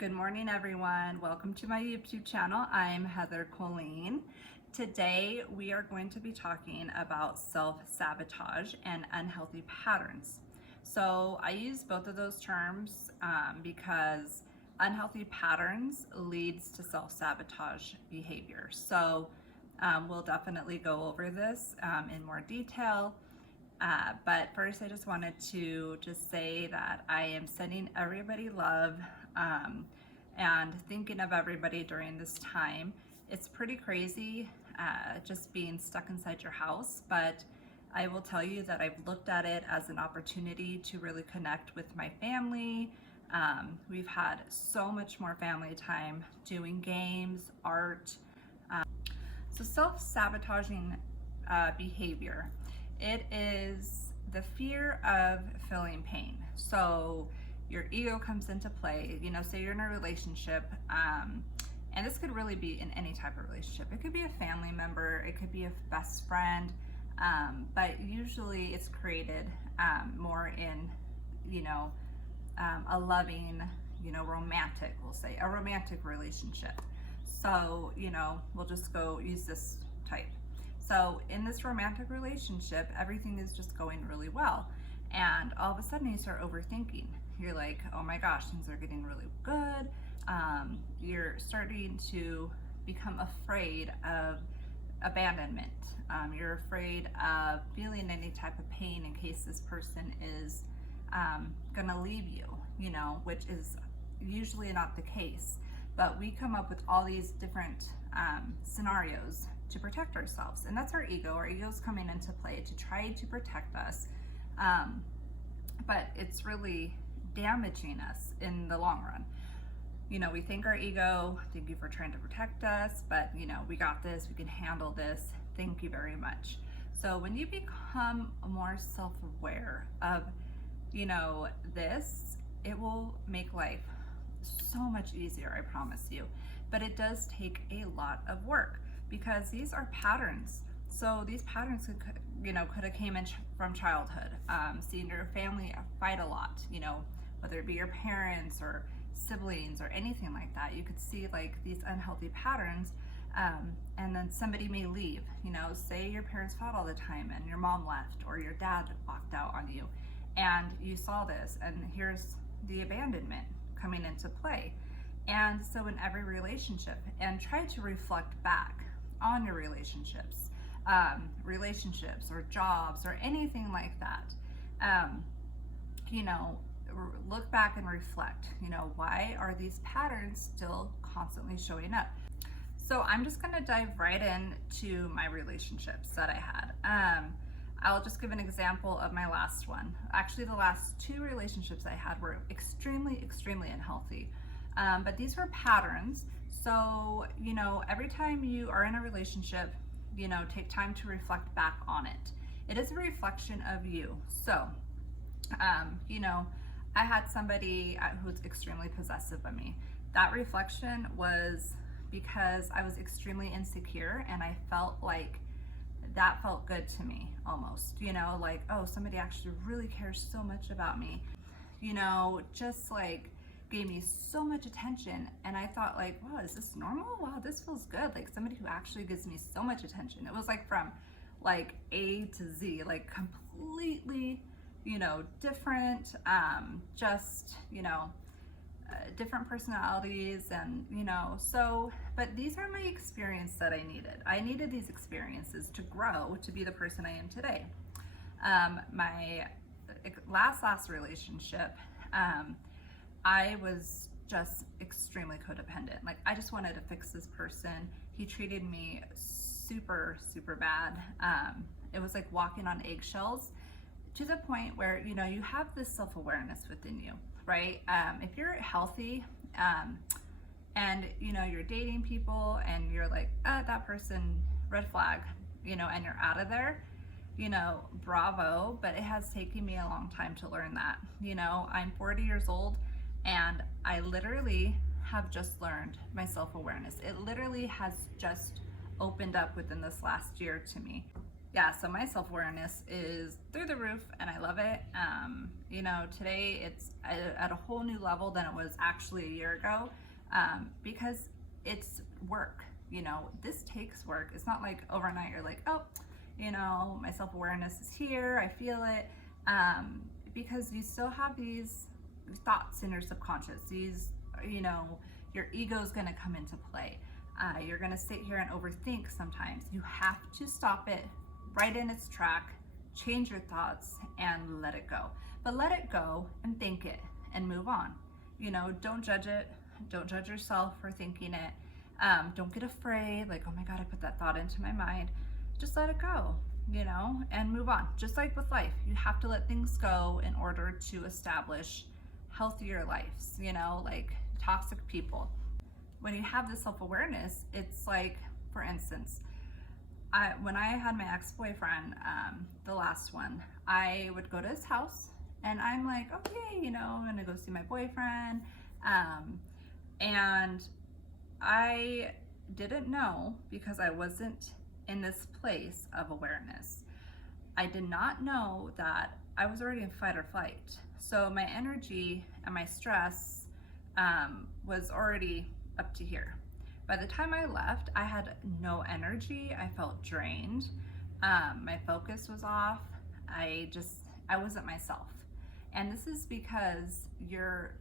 Good morning, everyone. Welcome to my YouTube channel. I'm Heather Colleen. Today, we are going to be talking about self-sabotage and unhealthy patterns. So I use both of those terms because unhealthy patterns leads to self-sabotage behavior. So we'll definitely go over this in more detail. But first, I just wanted to say that I am sending everybody love and thinking of everybody during this time. It's pretty crazy just being stuck inside your house, but I will tell you that I've looked at it as an opportunity to really connect with my family. We've had so much more family time doing games, art. So self-sabotaging behavior. It is the fear of feeling pain. So your ego comes into play. You know, say you're in a relationship, and this could really be in any type of relationship. It could be a family member, it could be a best friend, but usually it's created more in, a loving, romantic, we'll say, a romantic relationship. So, we'll just go use this type. So in this romantic relationship, everything is just going really well. And all of a sudden you start overthinking. You're like, oh my gosh, things are getting really good. You're starting to become afraid of abandonment. You're afraid of feeling any type of pain in case this person is gonna leave you, which is usually not the case. But we come up with all these different scenarios to protect ourselves, and that's our ego. Our ego's coming into play to try to protect us, but it's really damaging us in the long run. We thank our ego, thank you for trying to protect us, but we got this, we can handle this, thank you very much. So when you become more self-aware of this, it will make life so much easier, I promise you. But it does take a lot of work because these are patterns. So these patterns could have came in from childhood, seeing your family fight a lot, whether it be your parents or siblings or anything like that. You could see like these unhealthy patterns, and then somebody may leave. Say your parents fought all the time and your mom left or your dad walked out on you, and you saw this, and here's the abandonment coming into play. And so in every relationship, and try to reflect back on your relationships or jobs or anything like that. Look back and reflect, why are these patterns still constantly showing up? So I'm just gonna dive right into my relationships that I had. I'll just give an example of my last one. Actually, the last two relationships I had were extremely, extremely unhealthy. But these were patterns. So, every time you are in a relationship, take time to reflect back on it. It is a reflection of you. So, I had somebody who was extremely possessive of me. That reflection was because I was extremely insecure, and I felt like that felt good to me almost, like, oh, somebody actually really cares so much about me, just like gave me so much attention. And I thought like, wow, is this normal? Wow, this feels good. Like somebody who actually gives me so much attention. It was like from like A to Z, like completely, different, different personalities, and so, but these are my experience that I needed. I needed these experiences to grow to be the person I am today. My last relationship, I was just extremely codependent. Like I just wanted to fix this person. He treated me super, super bad. It was like walking on eggshells, to the point where, you have this self-awareness within you, right? If you're healthy, and you're dating people and you're like, that person, red flag, and you're out of there, bravo. But it has taken me a long time to learn that. I'm 40 years old, and I literally have just learned my self-awareness. It literally has just opened up within this last year to me. Yeah, so my self-awareness is through the roof and I love it. Today it's at a whole new level than it was actually a year ago, because it's work. This takes work. It's not like overnight you're like, oh, my self-awareness is here, I feel it. Because you still have these thoughts in your subconscious. You know, your ego is going to come into play. You're going to sit here and overthink sometimes. You have to stop it right in its track, change your thoughts, and let it go. But let it go and think it and move on. Don't judge it. Don't judge yourself for thinking it. Don't get afraid, like, oh my God, I put that thought into my mind. Just let it go, and move on. Just like with life, you have to let things go in order to establish healthier lives, like toxic people. When you have this self-awareness, it's like, for instance, when I had my ex-boyfriend, the last one, I would go to his house and I'm like, okay, I'm gonna go see my boyfriend. And I didn't know, because I wasn't in this place of awareness. I did not know that I was already in fight or flight. So my energy and my stress was already up to here. By the time I left, I had no energy. I felt drained. My focus was off. I wasn't myself. And this is because your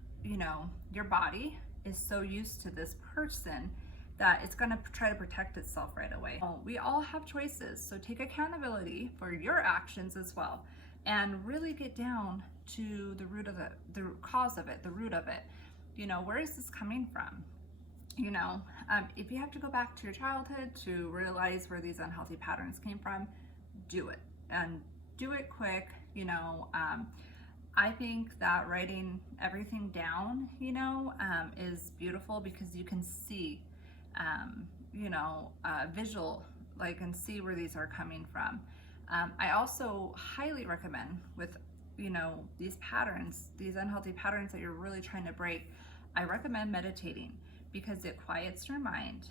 body is so used to this person that it's going to try to protect itself right away. We all have choices, so take accountability for your actions as well, and really get down to the root of it, the cause of it, the root of it. Where is this coming from? If you have to go back to your childhood to realize where these unhealthy patterns came from, do it, and do it quick. I think that writing everything down, is beautiful, because you can see, visual, like, and see where these are coming from. I also highly recommend with, these patterns, these unhealthy patterns that you're really trying to break, I recommend meditating, because it quiets your mind.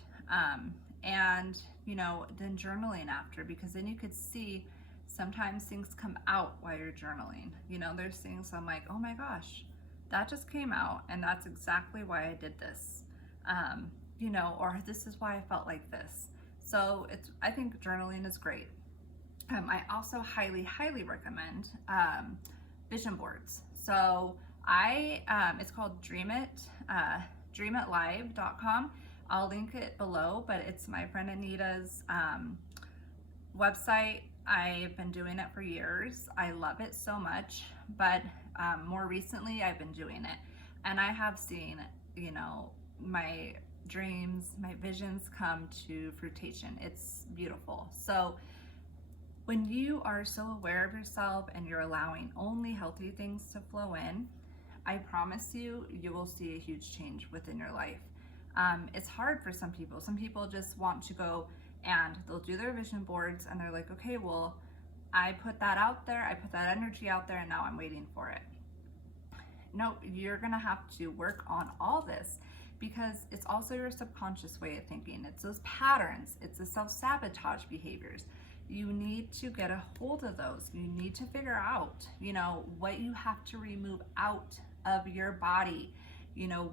And, then journaling after, because then you could see sometimes things come out while you're journaling. There's things I'm like, oh my gosh, that just came out, and that's exactly why I did this. Or this is why I felt like this. So I think journaling is great. I also highly, highly recommend vision boards. So it's called dreamitlive.com. I'll link it below, but it's my friend Anita's website. I've been doing it for years. I love it so much, but more recently I've been doing it, and I have seen, my dreams, my visions come to fruition. It's beautiful. So when you are so aware of yourself and you're allowing only healthy things to flow in, I promise you, you will see a huge change within your life. It's hard for some people. Some people just want to go and they'll do their vision boards and they're like, okay, well, I put that out there, I put that energy out there, and now I'm waiting for it. No, you're gonna have to work on all this, because it's also your subconscious way of thinking. It's those patterns, it's the self-sabotage behaviors. You need to get a hold of those. You need to figure out, what you have to remove out of your body,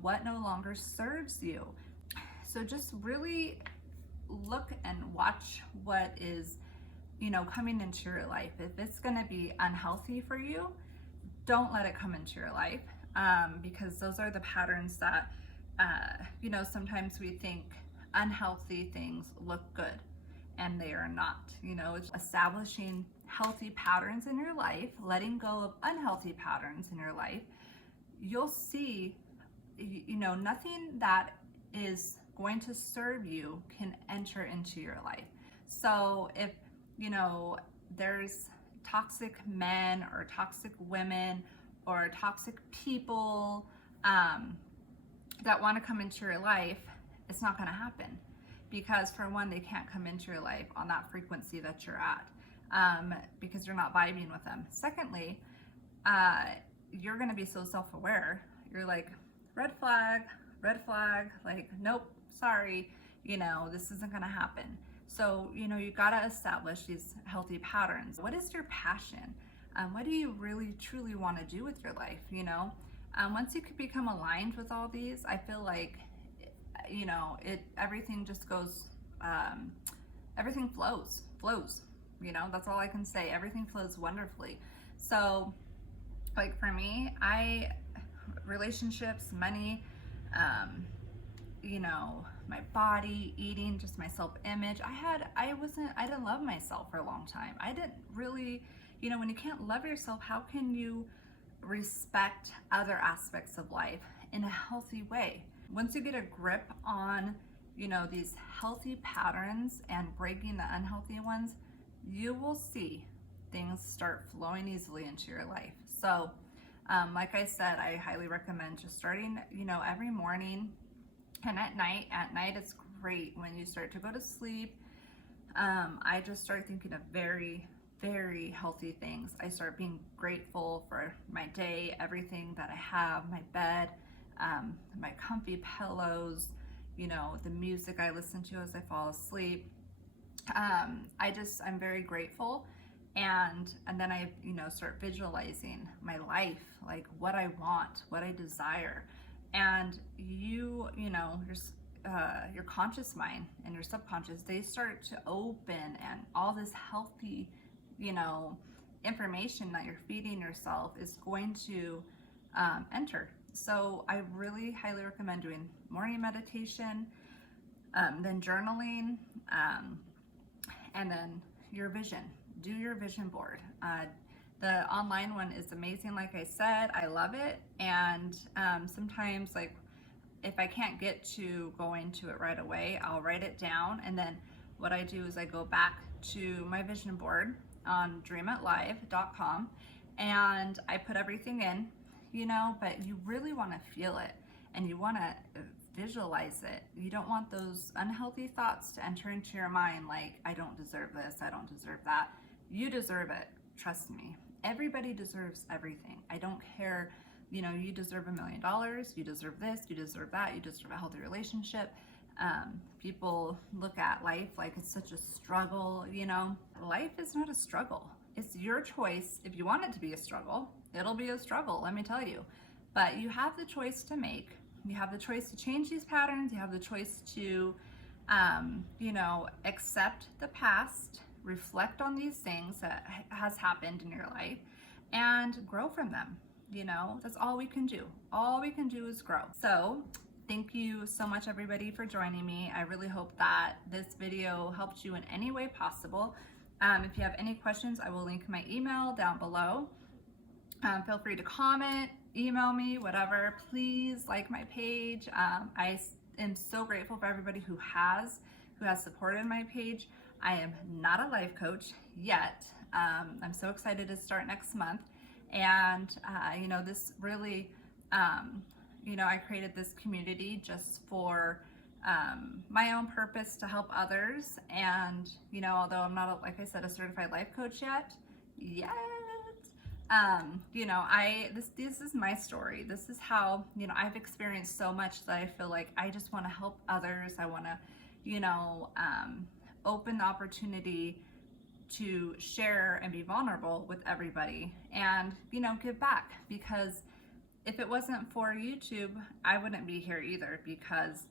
what no longer serves you. So just really look and watch what is, coming into your life. If it's going to be unhealthy for you, don't let it come into your life, because those are the patterns that, sometimes we think unhealthy things look good, and they are not. It's establishing healthy patterns in your life, letting go of unhealthy patterns in your life. You'll see, nothing that is going to serve you can enter into your life. So if, there's toxic men or toxic women or toxic people that want to come into your life, it's not going to happen, because for one, they can't come into your life on that frequency that you're at, because you're not vibing with them. Secondly, you're going to be so self-aware. You're like, red flag, like, nope, sorry, this isn't going to happen. So, you gotta establish these healthy patterns. What is your passion? What do you really truly want to do with your life? Once you could become aligned with all these, I feel like, everything just goes, everything flows. That's all I can say. Everything flows wonderfully. So, like for me, relationships, money, my body, eating, just my self-image. I didn't love myself for a long time. I didn't really, when you can't love yourself, how can you respect other aspects of life in a healthy way? Once you get a grip on, these healthy patterns and breaking the unhealthy ones, you will see things start flowing easily into your life. So, like I said, I highly recommend just starting, every morning and at night. At night, it's great when you start to go to sleep. I just start thinking of very, very healthy things. I start being grateful for my day, everything that I have, my bed, my comfy pillows, the music I listen to as I fall asleep. I'm very grateful. And then I, start visualizing my life, like what I want, what I desire. And your conscious mind and your subconscious, they start to open, and all this healthy, information that you're feeding yourself is going to enter. So I really highly recommend doing morning meditation, then journaling, and then your vision. Do your vision board. The online one is amazing. Like I said, I love it. And sometimes, like, if I can't get to going to it right away, I'll write it down. And then what I do is I go back to my vision board on dreamitlive.com and I put everything in, but you really want to feel it and you want to visualize it. You don't want those unhealthy thoughts to enter into your mind, like, I don't deserve this, I don't deserve that. You deserve it. Trust me. Everybody deserves everything. I don't care. You deserve $1 million. You deserve this. You deserve that. You deserve a healthy relationship. People look at life like it's such a struggle. Life is not a struggle. It's your choice. If you want it to be a struggle, it'll be a struggle, let me tell you. But you have the choice to make. You have the choice to change these patterns. You have the choice to, accept the past, reflect on these things that has happened in your life, and grow from them. That's all we can do. All we can do is grow. So thank you so much, everybody, for joining me. I really hope that this video helped you in any way possible. If you have any questions, I will link my email down below. Feel free to comment, email me, whatever. Please like my page. I am so grateful for everybody who has supported my page. I am not a life coach yet. I'm so excited to start next month. And, this really, I created this community just for my own purpose to help others. And, although I'm not, like I said, a certified life coach yet, this is my story. This is how, I've experienced so much that I feel like I just want to help others. I want to, open the opportunity to share and be vulnerable with everybody and, give back. Because if it wasn't for YouTube, I wouldn't be here either, because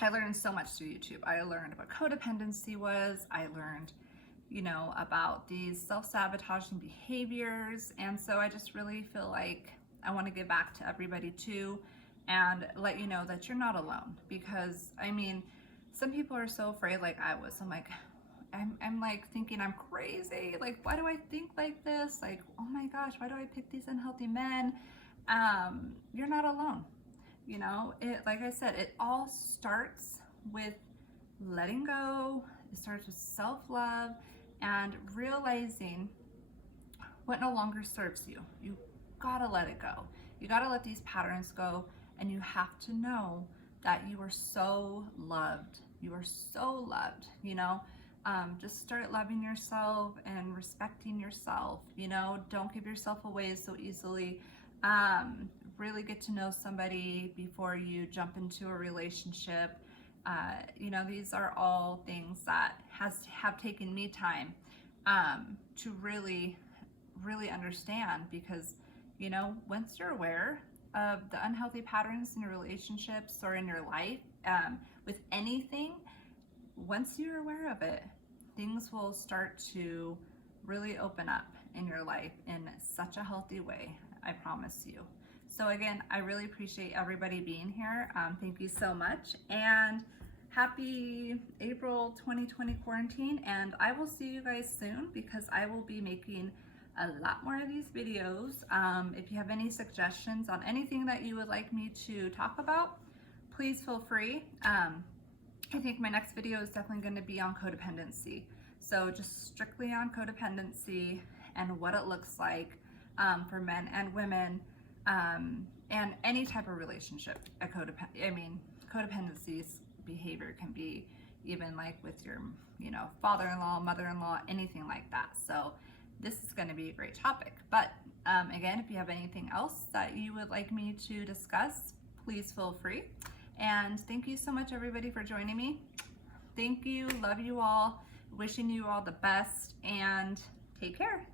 I learned so much through YouTube. I learned what codependency was. I learned, about these self-sabotaging behaviors. And so I just really feel like I want to give back to everybody too, and let you know that you're not alone. Because, some people are so afraid, like I was. I'm like thinking I'm crazy. Like, why do I think like this? Like, oh my gosh, why do I pick these unhealthy men? You're not alone. Like I said, it all starts with letting go. It starts with self-love and realizing what no longer serves you. You gotta let it go. You gotta let these patterns go, and you have to know that you are so loved. You are so loved, just start loving yourself and respecting yourself. Don't give yourself away so easily. Really get to know somebody before you jump into a relationship. These are all things that have taken me time to really understand, because once you're aware of the unhealthy patterns in your relationships or in your life, with anything, once you're aware of it, things will start to really open up in your life in such a healthy way, I promise you. So again, I really appreciate everybody being here. Thank you so much, and happy April 2020 quarantine, and I will see you guys soon, because I will be making a lot more of these videos. If you have any suggestions on anything that you would like me to talk about, please feel free. I think my next video is definitely going to be on codependency. So just strictly on codependency and what it looks like for men and women, and any type of relationship. Codependency's behavior can be even like with your, father-in-law, mother-in-law, anything like that. So this is going to be a great topic. But again, if you have anything else that you would like me to discuss, please feel free. And thank you so much, everybody, for joining me. Thank you. Love you all. Wishing you all the best, and take care.